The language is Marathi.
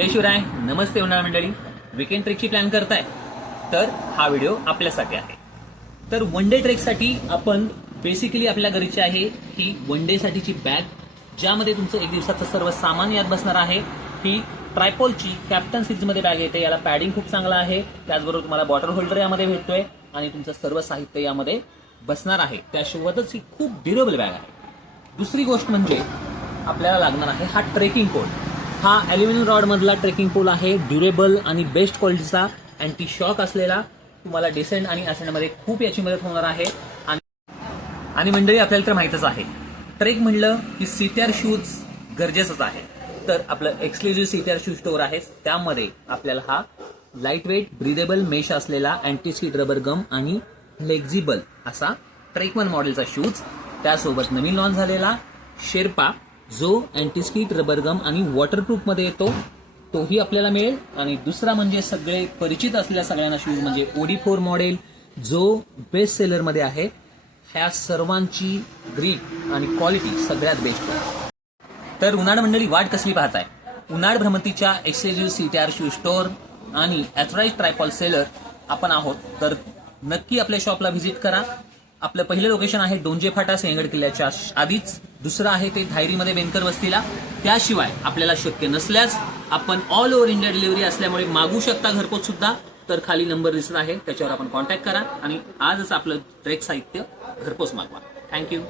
जय शिवराय, नमस्ते उन्हाळा मंडळी. वीकेंड ट्रेकची प्लॅन करताय तर हा व्हिडिओ आपल्यासाठी आहे. तर वन डे ट्रेकसाठी आपण बेसिकली आपल्या घरीची आहे ही वन डे साठीची बॅग, ज्यामध्ये तुमचं एक दिवसाचं सर्व सामान यात बसणार आहे. ही ट्रायपॉलची कॅप्टन सीरीजमध्ये बॅग येते. याला पॅडिंग खूप चांगला आहे. त्याचबरोबर तुम्हाला बॉटल होल्डर यामध्ये भेटतोय आणि तुमचं सर्व साहित्य यामध्ये बसणार आहे. त्यासोबतच ही खूप ड्युरेबल बॅग आहे. दुसरी गोष्ट म्हणजे आपल्याला लागणार आहे हा ट्रेकिंग पोल. हा अॅल्युमिनियम रॉड मधला ट्रेकिंग पोल आहे. ड्युरेबल आणि बेस्ट क्वालिटीचा, अँटी शॉक असलेला. तुम्हाला डिसेंट आणि असेंडमध्ये खूप याची मदत होणार आहे. आणि मंडळी, आपल्याला तर माहितच आहे, ट्रेक म्हणलं की सीटीआर शूज गरजेचंच आहे. तर आपलं एक्सक्लुझिव्ह सीटीआर शूज स्टोअर आहे. त्यामध्ये आपल्याला हा लाईट वेट ब्रिदेबल मेश असलेला अँटी स्किड रबर गम आणि फ्लेक्झिबल असा ट्रेक 1 मॉडेलचा शूज, त्यासोबत नवीन लॉन्च झालेला शेर्पा जो अँटी स्किड रबर गम आणि वॉटरप्रूफ मध्ये येतो, तोही आपल्याला मिळेल. आणि दुसरा म्हणजे सगळे परिचित असलेल्या सगळ्यांना शूज म्हणजे OD4 मॉडेल जो बेस्ट सेलर मध्ये आहे. ह्या सर्वांची ग्रीप आणि क्वालिटी सगळ्यात बेस्ट आहे. तर उन्हाळ मंडळी, वाट कसली पाहताय? उन्हाळ भ्रमंतीच्या एक्सक्लुझिव्ह सीटीआर शूज स्टोअर आणि ऑथराइज्ड ट्रायपॉल सेलर आपण आहोत. तर नक्की आपल्या शॉपला व्हिजिट करा. आपलं पहिलं लोकेशन आहे डोंजे फाटा सिंहगड किल्ल्याच्या आधीच. दुसरं आहे ते धायरीमध्ये वेनकर वस्तीला. त्याशिवाय आपल्याला शक्य नसल्यास आपण ऑल ओव्हर इंडिया डिलिव्हरी असल्यामुळे मागू शकता घरपोच सुद्धा. तर खाली नंबर दिसत आहे, त्याच्यावर आपण कॉन्टॅक्ट करा आणि आजच आपलं ट्रेक साहित्य घरपोच मागवा. थँक्यू.